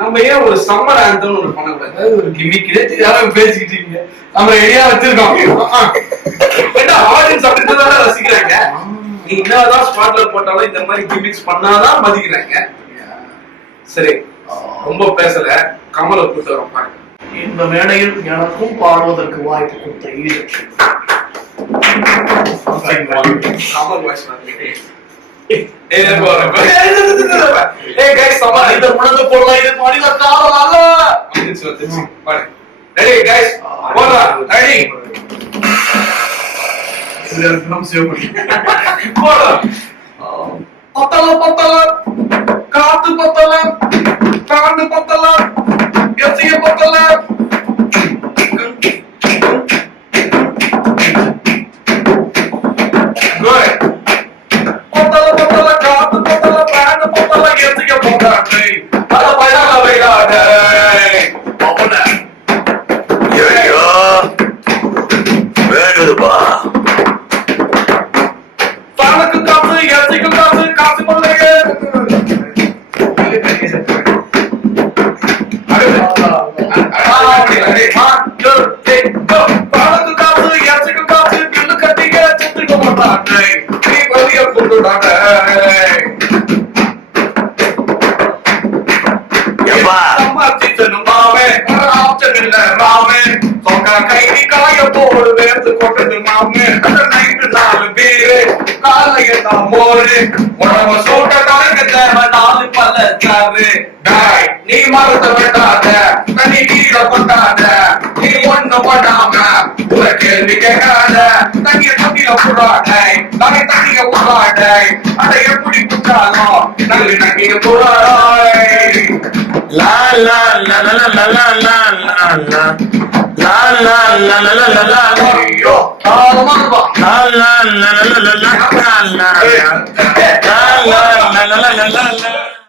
நம்ம ஏன் ஒரு சம்மர் ஆந்தம் ஒண்ணு பண்ணக்கூடாது? ஒரு கிமிக்கிலே தெரியாம பேசிக்கிட்டு இருக்கீங்க. நம்ம ரெடியா வச்சிருக்கோம். ஆடியன்ஸ் அப்படிதான் ரசிக்கிறாங்க. நீ என்னதான் ஸ்பாட்ல போட்டாலும் இந்த மாதிரி கிமிக்ஸ் பண்ணாதான் மதிக்கிறாங்க. சரி, ரொம்ப பேசல. கமலை கூட்டு வரோம் பாருங்க. இந்த மேடையில் எனக்கும் பாடுவதற்கு வாய்ப்பு கொடுத்த கமல் வாய்ஸ் உணர்ந்து போடலாம். இது மனித காலம் ரெடி கைஸ், போடலாம். ரெடி பத்தல பத்தல காத்து பத்தல காண்டு பத்தல எசிய பத்தல பத்தல பத்தல காத்து பத்தல காண்டு பத்தல எசிய போடாடே அத பைடால வைடாடே அவன ஐயோ வேணுதுப்பா. பாலக்கு காசு எசிக்கு காசு காசு பண்ணலையே. கைதி காய போடு வேர்த்து கொட்டது மாமே நைட்டு 4 பேரு காலைய தான் மோரு உடம்ப சூட்ட கலக்க தேவை 4 பல்லச்சாரு. டாய் நீ மரத்தை வெட்டாத, தனி கீழே கொட்டாத, நீ ஒண்ணு பண்ணாம உன கேள்வி கேட்காத. தண்ணிய தண்ணிய புறாடை தனி தண்ணிய புறாடை அதை எப்படி குற்றாலும் நல்ல நங்கிய புறாய். லா லா லா லா லா லா லா லா லா La la la la la la la la yo la la la la la la la la la la la la la la la la